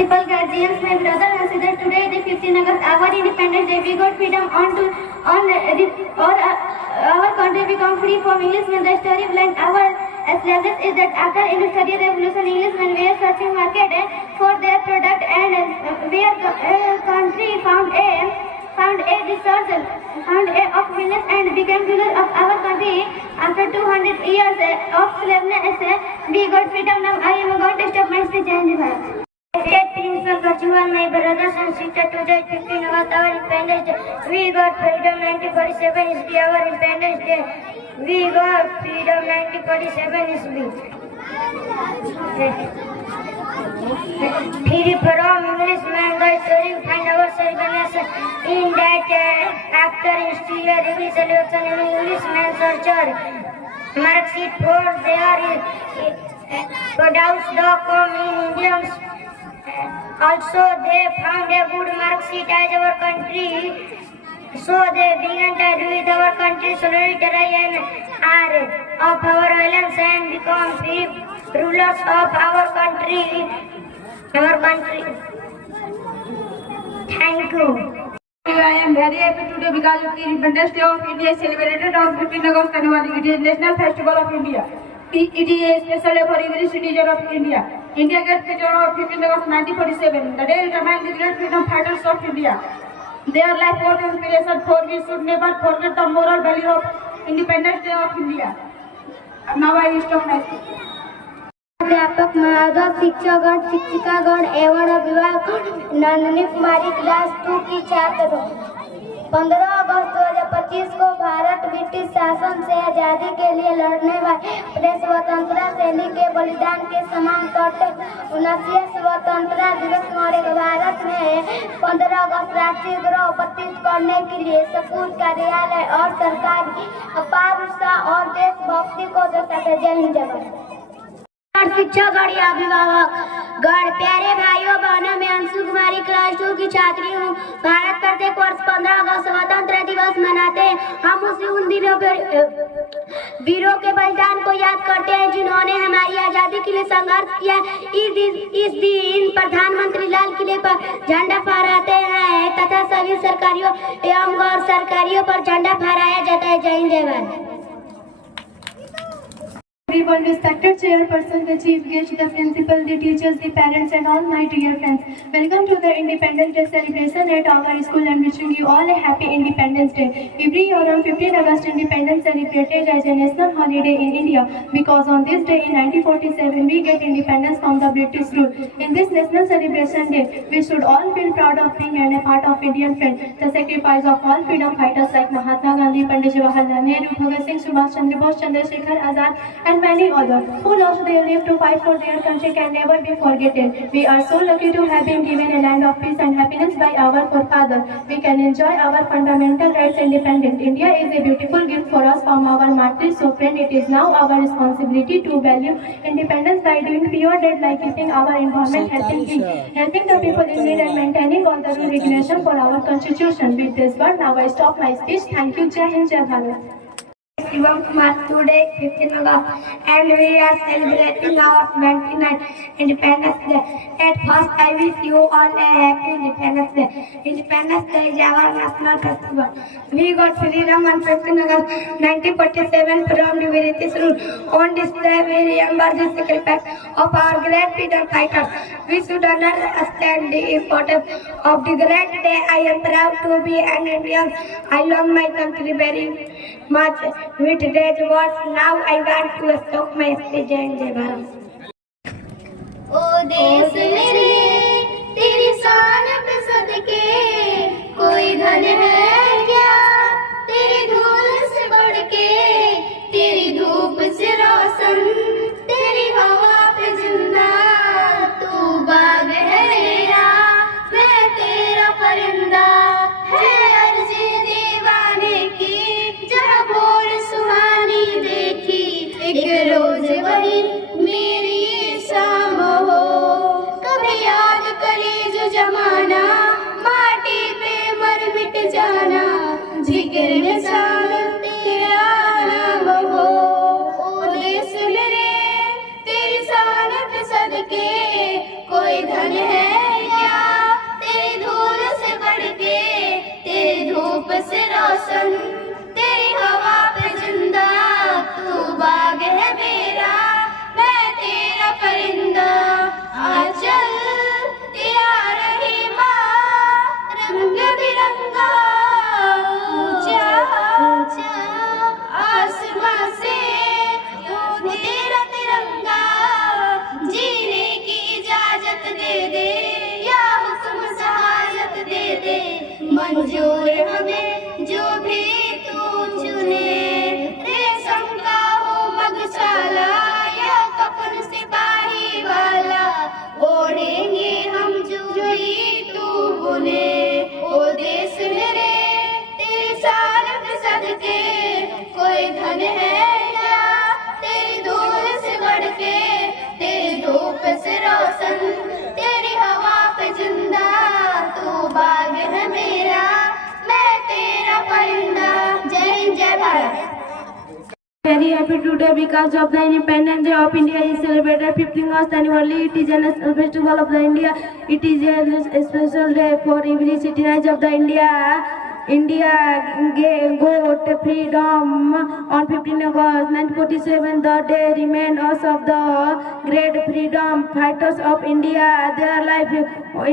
principal guardians, my brother and sister, today the 15th August, our Independence Day, we got freedom our country become free from Englishmen. The story behind our slaves is that after Industrial Revolution, Englishmen were searching market for their product, and their country found a resource of business and became ruler of our country. After 200 years of slavery, we got freedom. Now I am going to stop my speech and State Principal Virtual, my brothers and sisters, today 15 August, our Independence Day. We got freedom 1947 is our Independence Day. We got freedom 1947 is Free from Englishmen, the story find our segregation in that after Industrial Revolution, Englishmen searched Marxist for their products come in Indians. Also, they found a good Marxist as our country, so they began to do with our country solidarity and are of our violence and become free rulers of our country. Thank you. I am very happy today because of the Independence Day of India is celebrated on 15 August. It is National Festival of India. It is a special day for every citizen of India. India gets freedom on 15 August 1947. The day determined the great freedom fighters of India. Their life was inspiration for we should never forget the moral value of Independence Day of India. Now I will stop my speech. अध्यापक महोदय, शिक्षकगण, शिक्षिकागण एवं अभिभावक, नंदिनी कुमारी class 2 की छात्र। 15 अगस्त 2025 को Bharat British शासन से आजादी के लिए लड़ने वाले अपने स्वतंत्रता सैनिक के बलिदान के समान करते 79वें स्वतंत्रता दिवस मौर्य भारत में 15 अगस्त राष्ट्रीय ध्वज उपस्थित करने के लिए स्कूल, कार्यालय और सरकारी अपार उत्साह और देशभक्ति को दर्शाते। जय हिंद, जय भारत। शिक्षक गण, अभिभावक गण, प्यारे भाइयों बहनों, मैं अंशु कुमारी क्लास 2 की छात्री हूँ। भारत प्रत्येक वर्ष 15 अगस्त स्वतंत्रता दिवस मनाते हैं। हम उन दिनों वीरों के बलिदान को याद करते हैं जिन्होंने हमारी आजादी के लिए संघर्ष किया। इस दिन प्रधानमंत्री लाल किले पर झंडा फहराते हैं तथा सभी सरकारियों एवं गैर सरकारियों पर झंडा फहराया जाता है। जय हिंद, जय Bharat. Everyone, respected chairperson, the chief guest, the principal, the teachers, the parents, and all my dear friends. Welcome to the Independence Day celebration at our school and wishing you all a happy Independence Day. Every year on 15 August, Independence celebrated as a national holiday in India because on this day in 1947 we get independence from the British rule. In this national celebration day, we should all feel proud of being a part of Indian friend. The sacrifice of all freedom fighters like Mahatma Gandhi, Pandit Jawaharlal Nehru, Bhagat Singh, Subhash Chandra Bose, Chandrasekhar Azad, and many others who lost their life to fight for their country can never be forgotten. We are so lucky to have been given a land of peace and happiness by our forefathers. We can enjoy our fundamental rights independent. India is a beautiful gift for us from our martyrs. So friend, it is now our responsibility to value independence by doing pure deed like keeping our environment helping the people in need and maintaining all the rule regulation for our constitution. With this word, now I stop my speech. Thank you. Jai Hind, Jai Bharat. Shivam Kumar, today 15 August and we are celebrating our 29th Independence Day. At first, I wish you all a happy Independence Day. Independence Day is our national festival. We got freedom on 15 August 1947 from the British rule. On this day, we remember the sacrifice of our great freedom fighters. We should understand the importance of the great day. I am proud to be an Indian. I love my country very much. With today's words, now I want to stop my speech. Jai Hind, Jai Bharat. ओ देश मेरे तेरी शान पे सदके कोई धन है क्या तेरी धूल से बढ़ के, तेरी धूप से रोशन, तेरी हवा पे जिंदा। तू बाग है मेरा, मैं तेरा परिंदा, है अर्जी दीवाने की जहाँ भोर सुहानी देखी। एक रोज वही मेरी शाम हो, रोशन, तेरी हवा पे जिंदा, तू बाग है मेरा, मैं तेरा परिंदा। आंचल तेरा रही माँ, रंग बिरंगा ऊंचा ऊंचा आसमां से वो तेरा तिरंगा। जीने की इजाजत दे दे या हुक्म सहायत दे दे, मंजूर हमें जो भी तू चुने। रेशम का हो मधुशाला या कफन सिपाही वाला, ओढ़ेंगे हम जो भी तू बुने। ओ देश मेरे तेरी शान पे सदके, कोई धन है क्या तेरी धूल से बढ़ के, तेरी धूप से रोशन, तेरी हवा पे जिंदा, तू बाग है मेरा, मैं तेरा परिंदा। जय हिंद जय Bharat. Very happy today because of the Independence Day of India is celebrated 15th August annually. It is a national festival of the India. It is a special day for every citizen of the India. India got freedom on 15th August 1947. The day reminds us of the great freedom fighters of India. Their life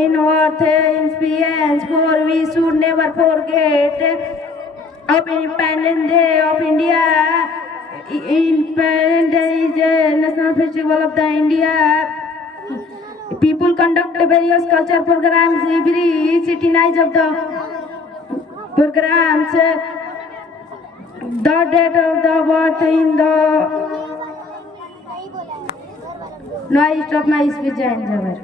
in worth experience, for we should never forget of Independence Day of India. Independence Day is a national festival of the India. People conduct various cultural programs. Every city night of the programs, the date of the birth in the no, I stop my speech and over.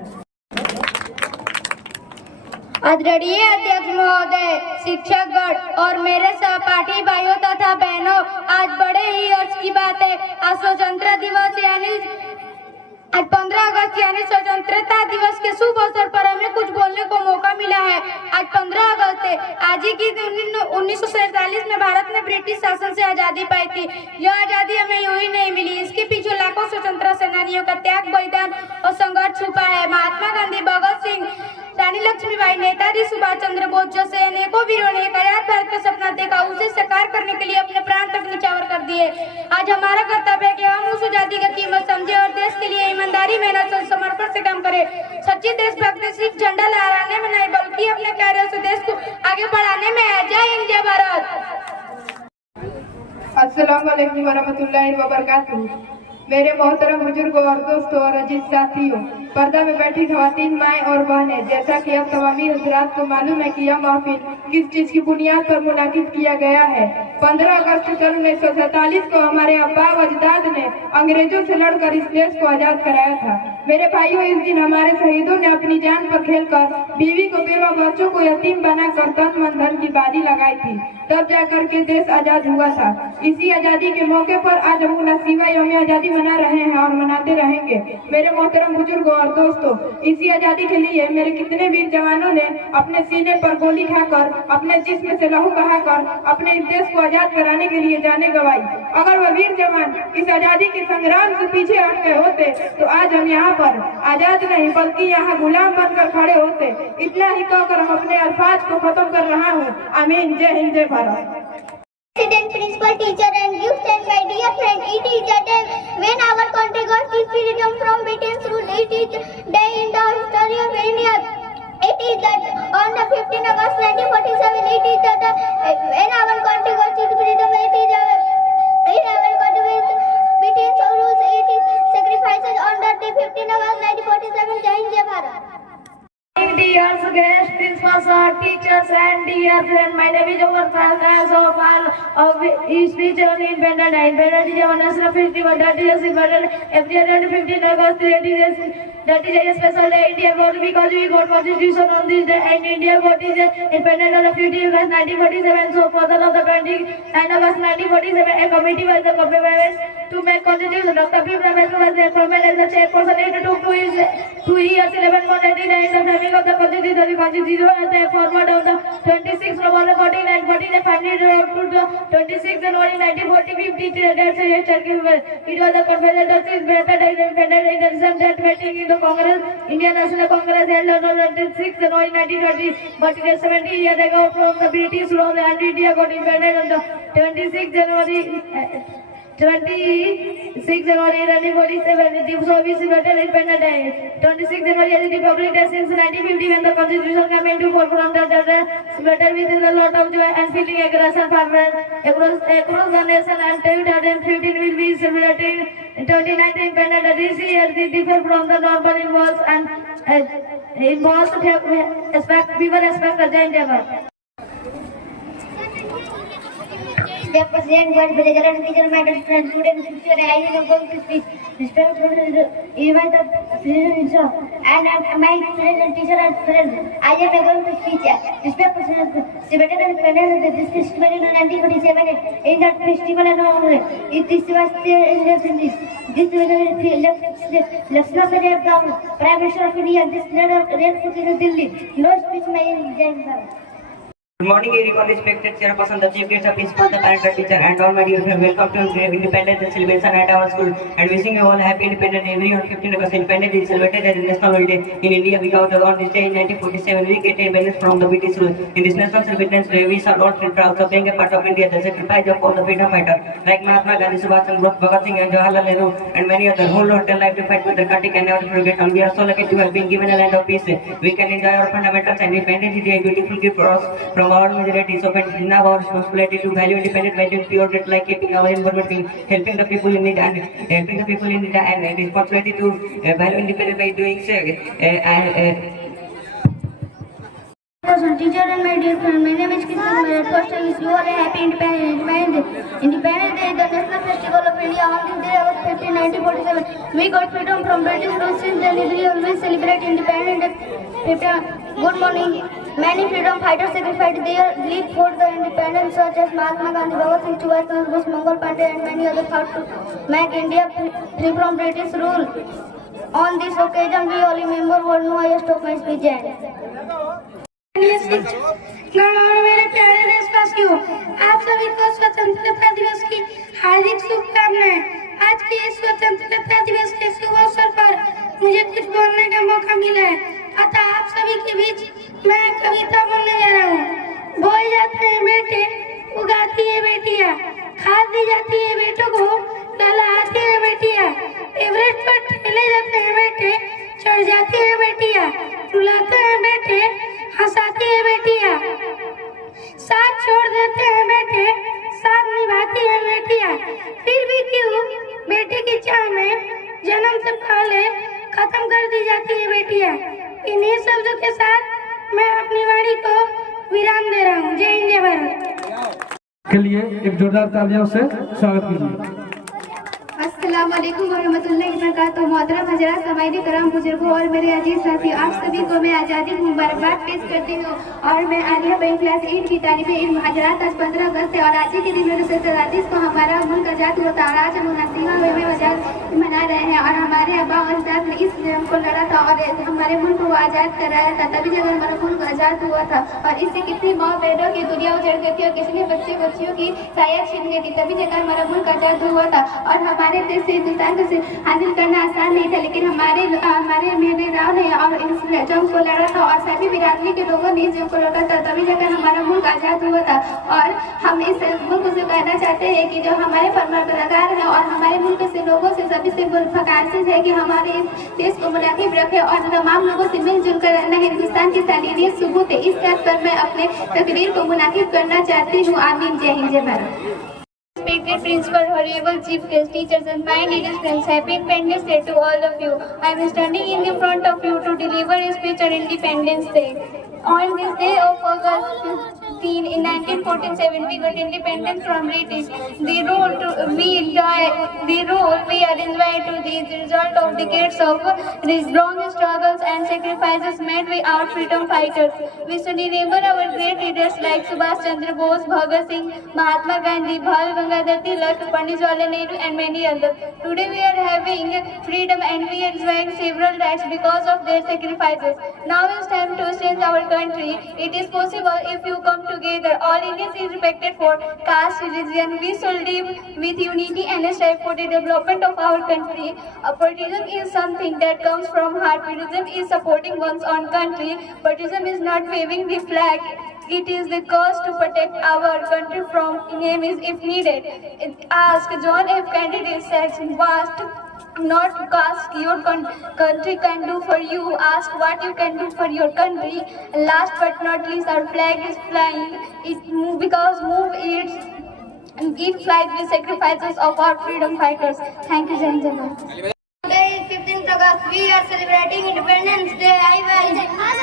आदरणीय अध्यक्ष महोदय, शिक्षकगण और मेरे सहपाठी भाइयों तथा बहनों, आज बड़े ही हर्ष की बात है। आज स्वतंत्रता दिवस यानी आज 15 अगस्त यानी स्वतंत्रता दिवस के शुभ अवसर पर हमें कुछ बोलने को मौका मिला है। आज 15 अगस्त है। आज ही की 1947 में भारत ने ब्रिटिश शासन से आजादी पाई थी। यह आजादी हमें यूं ही नहीं मिली, इसके पीछे लाखों स्वतंत्रता सेनानियों का त्याग, बलिदान और संघर्ष छुपा है। महात्मा गांधी, भगत सिंह, रानी लक्ष्मीबाई, नेताजी सुभाष चंद्र बोस जैसे अनेकों वीरों ने एक आजाद भारत का सपना देखा, उसे साकार करने के लिए अपने प्राण तक न्यौछावर कर दिए। आज हमारा कर्तव्य है कि हम उस आजादी की कीमत समझे और देश के लिए ईमानदारी, मेहनत और समर्पण से काम करें। सच्ची देशभक्ति सिर्फ झंडा लहराने में नहीं बल्कि अपने कार्यों से देश को आगे बढ़ाने में है। जय हिंद जय भारत। अस्सलाम वालेकुम वरहमतुल्लाहि वबरकातुहू। मेरे मोहतरम बुजुर्गों और दोस्तों और अजीज साथियों, पर्दा में बैठी खवातीन, माएँ और बहनें, जैसा कि अब तमामी हजरात को मालूम है कि यह महफिल किस चीज की बुनियाद पर मुनाकिद किया गया है। 15 अगस्त सन 1947 को हमारे अब्बा व अजदाद ने अंग्रेजों से लड़कर इस देश को आजाद कराया था। मेरे भाइयों, इस दिन हमारे शहीदों ने अपनी जान पर खेलकर बीवी को, बेवा बच्चों को यतीम बनाकर तन मन धन की बाजी लगाई थी, तब जाकर के देश आजाद हुआ था। इसी आजादी के मौके पर आज हम नसीबा यौम आजादी मना रहे हैं और मनाते रहेंगे। मेरे मोहतरम बुजुर्गों और दोस्तों, इसी आजादी के लिए मेरे कितने वीर जवानों ने अपने सीने पर गोली खाकर, अपने जिस्म से लहू बहाकर अपने इस देश को आजाद कराने के लिए जाने गंवाई। अगर वह वीर जवान इस आजादी के संग्राम से पीछे हट गए होते तो आज हम यहाँ पर आजाद नहीं बल्कि यहाँ गुलाम बनकर खड़े होते। इतना ही कहकर हम अपने अल्फाज को खत्म कर रहा हूँ। आमीन। जय हिंद जय Bharat. President, principal, teacher and youth and my dear friend, it is a day when our country got its freedom from British rule. It is day in the history of India. It is that on the 15th August 1947. It is the day when our country got its freedom. It is our country with British rules. It is sacrifices on the 15th August 1947. Jai Hind Jai Bharat. Dear guests, principals, teachers, and dear friends, my name is Omar Farkas of speech on Independence Day. Independence is a national festival that is celebrated every year on 15th August. That is a special day India got because we got constitution on this day, and India got is independent on the 15th August 1947. So, for the 20th August 1947, a committee was established to make constitution. Dr. Bhim Ambedkar was appointed as the chairperson. It took 2 years, 11 months, 89 the framing of the constitution. The constitution was the format of the 26th November 1440. The family wrote to the 26th January 1940. It was the Confederation better independent in the result that meeting in the Congress, Indian National Congress held on 26th January 1920. But 70 years ago from the British rule, and India got independent on the 26th January 1947, the Soviets better independent day. 26th January is the Republic Day since 1950 when the Constitution came into force from the better with a lot of joy and feeling aggression across the nation, and 2015 will be celebrating 29th independent this year. This differ from the normal involves and involves people expect the endeavor. Dear President, God bless you, teacher, my dear friends. Today, in future, I am going to speak. Respect for the event of President and my friend and teacher and friends. I am going to speak. Respect for President. Celebrated independence. This festival in 1947. In that festival, this was this Laksana Sahib, the Prime Minister of India. This leader of Delhi. No speech, my Jai Hind. Good morning, everyone. Respected chairperson, the chief guest, the principal, the parent, the teacher, and all my dear friends. Welcome to Independence Day celebration at our school, and wishing you all happy Independence Day. Every on 15 August, Independence is celebrated as a national holiday in India because on this day in 1947 we get independence from the British rule. In this national celebration day, we shall all feel proud of being a part of India. The sacrifice of all the freedom fighters like Mahatma Gandhi, Subhash Chandra Bose, Bhagat Singh, and Jawaharlal Nehru, and many others who loved their life to fight for their country can never forget. And we are so lucky to have been given a land of peace. We can enjoy our fundamentals, and Independence is a beautiful gift for us from our majority. So it is now our responsibility to value independent, value pure debt, like keeping our environment clean, helping the people in need, and responsibility to value independent by doing so. Teacher and my dear friend, my name is Krishna. First, I wish you all a happy Independence Day. Independence Day is the national festival of India. On this day of 1947, we got freedom from British rule. Since then, we always celebrate Independence Day. Good morning. Many freedom fighters sacrificed their life for the independence, such as Mahatma Gandhi, Bhagat Singh, Subhash Chandra Bose, Mangal Pandey, and many others fought to make India free from British rule. On this occasion, we all remember what no highest of my speech. मेरे प्यारे देशवासियों, आप सभी को स्वतंत्रता दिवस की हार्दिक शुभकामनाएं। आज के इस स्वतंत्रता दिवस के शुभ अवसर पर मुझे कुछ बोलने का मौका मिला है, अतः आप सभी के बीच मैं कविता बोलने जा रहा हूँ। बोए जाते हैं बेटे, उगाती है बेटियाँ, खाद दी जाती है बेटों को, लहलाती है बेटियाँ, एवरेस्ट पर ठेले जाते हैं बेटे, चढ़ जाती है बेटियाँ, रुलाते हैं बेटे, हंसाती है बेटियाँ, साथ छोड़ देते हैं बेटे, साथ निभाती है बेटियाँ, फिर भी क्यों बेटे की चाह में जन्म से पहले खत्म कर दी जाती है बेटियाँ। इन्हीं शब्दों के साथ मैं अपनी वाणी को विराम दे रहा हूँ। जय हिंद, जय भारत। के लिए एक जोरदार तालियों से स्वागत कीजिए। अस्सलाम वालेकुम वरहमतुल्लाहि वबरकातुहू। मोहतरम हज़रात, समाइदी करम बुजुर्गों और मेरे अजीज साथियों, आप सभी को मैं आज़ादी की मुबारकबाद पेश करती हूँ। और मैं आलिया बहन क्लास 8 की तालिबे इल्म। हज़रात, आज 15 अगस्त है और आज ही के दिन 1947 को हमारा मुल्क आज़ाद हुआ था और आज हम 79वां में आज़ाद मना रहे हैं। और हमारे अब्बा और अजदाद ने इस जंग को लड़ा था और हमारे मुल्क को आज़ाद कराया था, तभी जब हमारा मुल्क आज़ाद हुआ था। और इससे कितनी माँ बहनों की दुनिया उजड़ गई थी और कितने बच्चे बच्चियों की साया छीन गई थी, तभी जगह हमारा मुल्क आज़ाद हुआ था। और हमारे देश से हिंदुस्तान को हासिल करना आसान नहीं था, लेकिन हमारे मेरे राव ने और इस जंग को लड़ा था और सभी बिरादरी के लोगों ने इस जंग को लड़ा था, तभी जगह हमारा मुल्क आज़ाद हुआ था। और हम इस मुल्क से कहना चाहते हैं कि जो हमारे परमात्माकार हैं और हमारे मुल्क से लोगों से सभी से फकारसिस है कि हमारे इस देश को मुनाकिब रखे और तमाम लोगों से मिलजुल कर रहना हिंदुस्तान की सालियत सबूत है। इस बात पर मैं अपने तकरीर को मुनाकिब करना चाहती हूँ। आमीन। जय हिंद, जय Bharat. Respected principal, honorable chief guest, teachers and my dear friends, happy Independence Day to all of you. I am standing in the front of you to deliver a speech on Independence Day. On this day of August 15 in 1947, we got independence from British. The rule we are enjoyed to the result of decades of long struggles and sacrifices made by our freedom fighters. We should remember our great leaders like Subhash Chandra Bose, Bhagat Singh, Mahatma Gandhi, Bal Gangadhar Tilak, Pandit Jawaharlal Nehru, and many others. Today we are having freedom and we are enjoying several rights because of their sacrifices. Now it's time to change our country. It is possible if you come together. All Indians is respected for caste, religion. We should live with unity and strive for the development of our country. Patriotism is something that comes from heart. Patriotism is supporting one's own country. Patriotism is not waving the flag. It is the cause to protect our country from enemies if needed. Ask John F. Kennedy said, "Vast not ask your country can do for you, ask what you can do for your country." Last but not least, our flag is flying. It flies the sacrifices of our freedom fighters. Thank you, gentlemen. Today is 15th August. We are celebrating Independence Day. I wish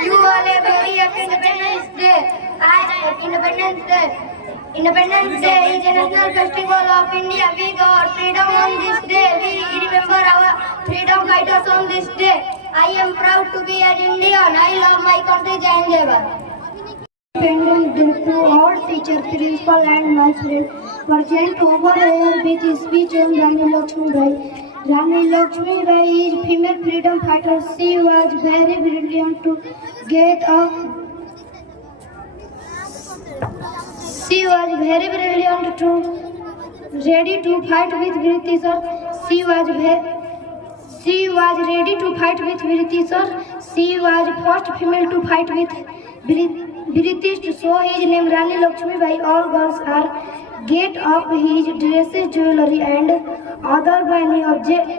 you all a very happy Independence Day. Independence Day. Independence Day is a national festival of India. We got freedom on this day. We remember our freedom fighters on this day. I am proud to be an Indian. I love my country. Jai Hind, Jai Bharat. Independence Day to all teachers, principal and my friend were sent over here with a speech on Rani Lakshmi Bai. Rani Lakshmi Bai is female freedom fighter. She was very brilliant to get up. She was very brilliant to ready to fight with Britishers. She was ready to fight with Britishers. She was first female to fight with British. So his name Rani Lakshmi Bai. All girls are get up his dresses, jewelry, and other many object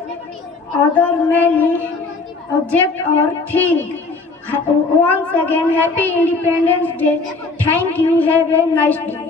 or thing. Once again, happy Independence Day. Thank you. Have a nice day.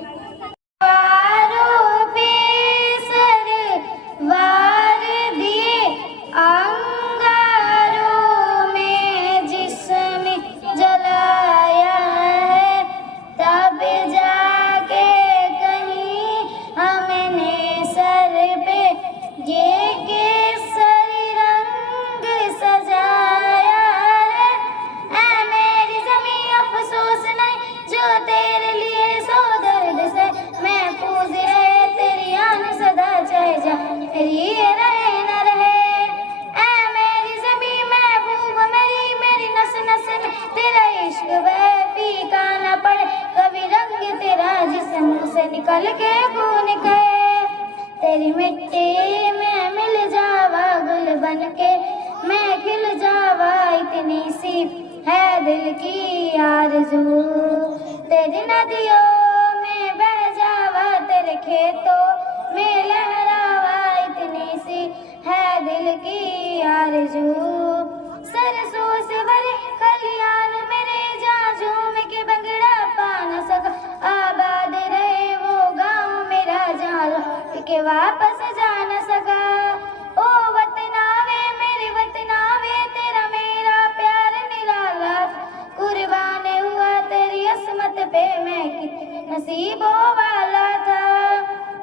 निकल के खून कहे तेरी मिट्टी में मिल जावा गुल बन के मैं खिल जावा इतनी सी है दिल की आरज़ू तेरी नदियों में बह जावा तेरे खेतों में लहरावा इतनी सी है दिल की आरज़ू सरसों से भरे खलियान मेरे जहाँ झूम के बंगड़ा पा न सका आबाद रहे वो गाँव मेरा जहाँ लौट के वापस जा न सका ओ वतनावे मेरे वतनावे तेरा मेरा प्यार निराला कुर्बान हुआ तेरी असमत पे मैं कितने नसीबों वाला था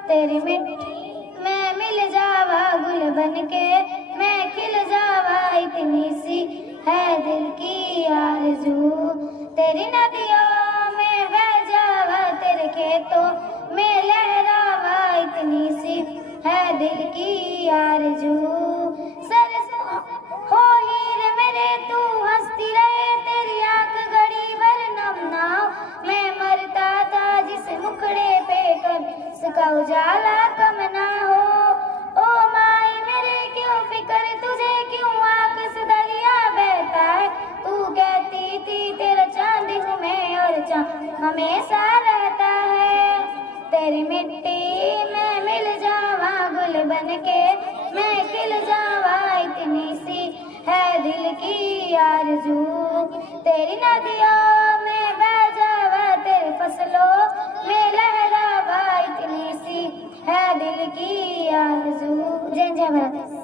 तेरी मिट्टी मैं मिल जावा गुल बन के मैं खिल जावा इतनी सी है दिल की आरज़ू तेरी नदियों में बह जावा तेरे खेतों में लहरावा इतनी सी है दिल की आरज़ू सरसों हो हीर मेरे तू हंसती रहे तेरी आंख घड़ी भर नम ना मैं मरता था जिस मुखड़े पे कभी इसका उजाला कम ना हो ओ माई मेरे क्यों फिक्र तुझे क्यों आंख से दरिया बहता है तू कहती थी तेरा चांद हूँ मैं और चांद हमेशा रहता है तेरी मिट्टी में मिल जावा गुल बन के मैं खिल जावा इतनी सी है दिल की आरज़ू तेरी नदियों में बह जावा तेरे फसलों में लहरावा इतनी सी है दिल की आरज़ू जय जय Bharat.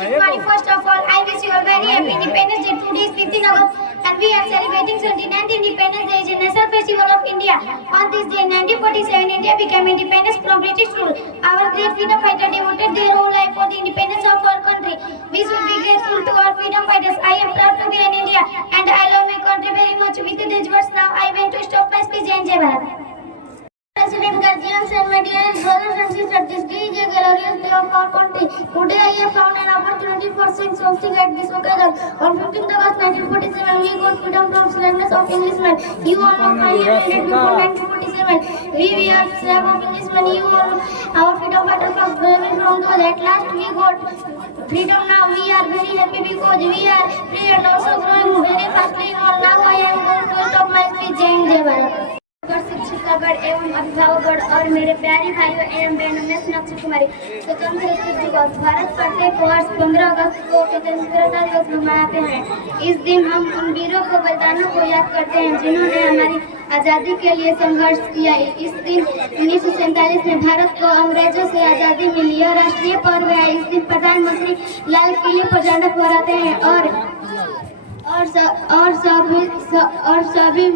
First of all, I wish you a very happy Independence Day. Today is 15 August and we are celebrating 79th Independence Day, the National Festival of India. On this day, 1947, India became independent from British rule. Our great freedom fighters devoted their whole life for the independence of our country. We should be grateful to our freedom fighters. I am proud to be an Indian and I love my country very much. With these words, now I want to stop my speech. Jai Bharat. President, guardians, and my dear brothers and sisters, this day is a glorious day of our country. Today I have found an opportunity for saying something at this occasion. On 15th August 1947, we got freedom from slaveness of Englishmen. You all know my year ended before 1947. We were slave of Englishmen. You all, our freedom fighters from slavery from those. At last we got freedom. Now we are very happy because we are free and also growing very fastly. Now I am going to stop my speech. Jai Bharat. शिक्षकगण एवं अभिभावकगण और मेरे प्यारे भाइयों एवं बहनों, मैं सोनाक्षी कुमारी। स्वतंत्रता दिवस भारत प्रत्येक वर्ष 15 अगस्त को स्वतंत्रता दिवस मनाते हैं। इस दिन हम उन वीरों को, बलिदानों को याद करते हैं जिन्होंने हमारी आज़ादी के लिए संघर्ष किया। इस दिन 1947 में भारत को अंग्रेजों से आज़ादी मिली। यह राष्ट्रीय पर्व है। इस दिन प्रधानमंत्री लाल किले पर झंडा फहराते हैं और सभी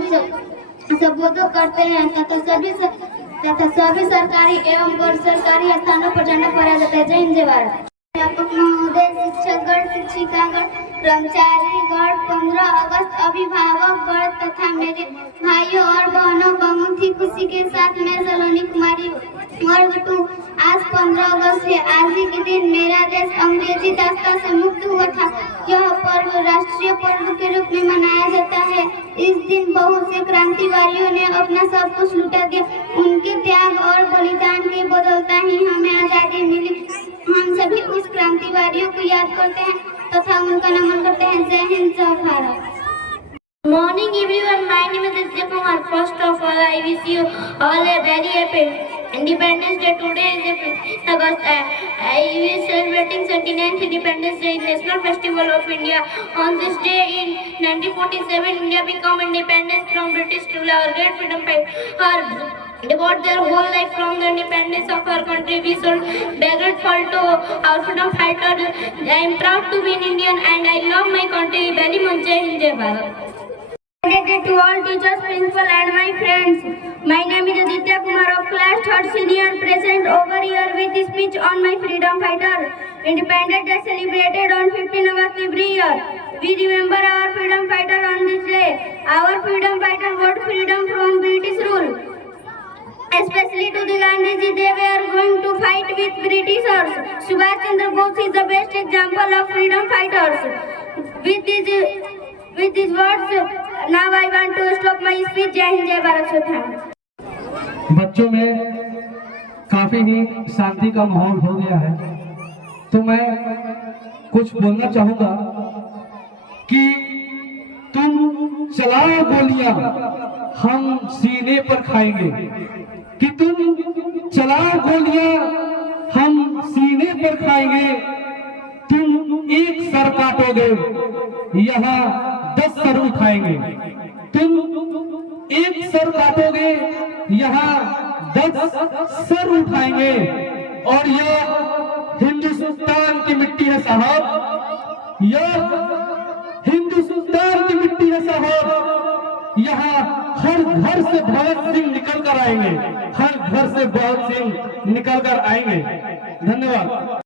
संबोधित करते हैं तथा सभी सरकारी एवं गैर सरकारी स्थानों पर झंडा फहराया जाता है। जय हिंद, जय भारत। अध्यापक महोदय, शिक्षकगण, शिक्षिकागण, कर्मचारीगण, 15 अगस्त अभिभावकगण तथा मेरे भाइयों और बहनों, बहुत ही खुशी के साथ मैं सलोनी कुमारी वर्ग 2। आज 15 अगस्त है। आज ही के दिन मेरा देश अंग्रेजी दास्ता से मुक्त हुआ था। यह पर्व राष्ट्रीय पर्व के रूप में मनाया जाता है। इस दिन बहुत से क्रांतिकारियों ने अपना सब कुछ लुटा दिया। उनके त्याग और बलिदान के बदौलता ही हमें आज़ादी मिली। हम सभी उस क्रांतिकारियों को याद करते हैं तथा उनका नमन करते हैं। जय हिंद, जय Bharat. Morning everyone, my name is Aditya Kumar. First of all, I wish you all a very happy Independence Day. Today is the 15th August. I is celebrating 79th Independence Day, National Festival of India. On this day in 1947, India became independent from British rule. Our great freedom fighters devoted their whole life from the independence of our country. We should be grateful to our freedom fighters. I am proud to be an Indian and I love my country very much. Jai Hind, Jai Bharat. To all teachers, principal and my friends, my name is Aditya Kumar of class 3rd senior, present over here with a speech on my freedom fighter. Independence Day celebrated on 15 August every year. We remember our freedom fighter on this day. Our freedom fighter got freedom from British rule. Especially to the Gandhiji, they were going to fight with Britishers. Subhash Chandra Bose is the best example of freedom fighters. With these words, now I want to stop my speech. Jai Hind, Jai Bharat. बच्चों में काफी ही शांति का माहौल हो गया है, तो मैं कुछ बोलना चाहूंगा कि तुम चलाओ गोलियां, हम सीने पर खाएंगे। कि तुम चलाओ गोलियां, हम सीने पर खाएंगे। तुम एक सर काटोगे, यहाँ 10 सर उठाएंगे। तुम एक सर काटोगे, यहाँ 10 सर उठाएंगे। और यह हिंदुस्तान की मिट्टी है साहब, यह हिंदुस्तान की मिट्टी है साहब। यहाँ हर घर से भगत सिंह निकल कर आएंगे, हर घर से भगत सिंह निकल कर आएंगे। धन्यवाद।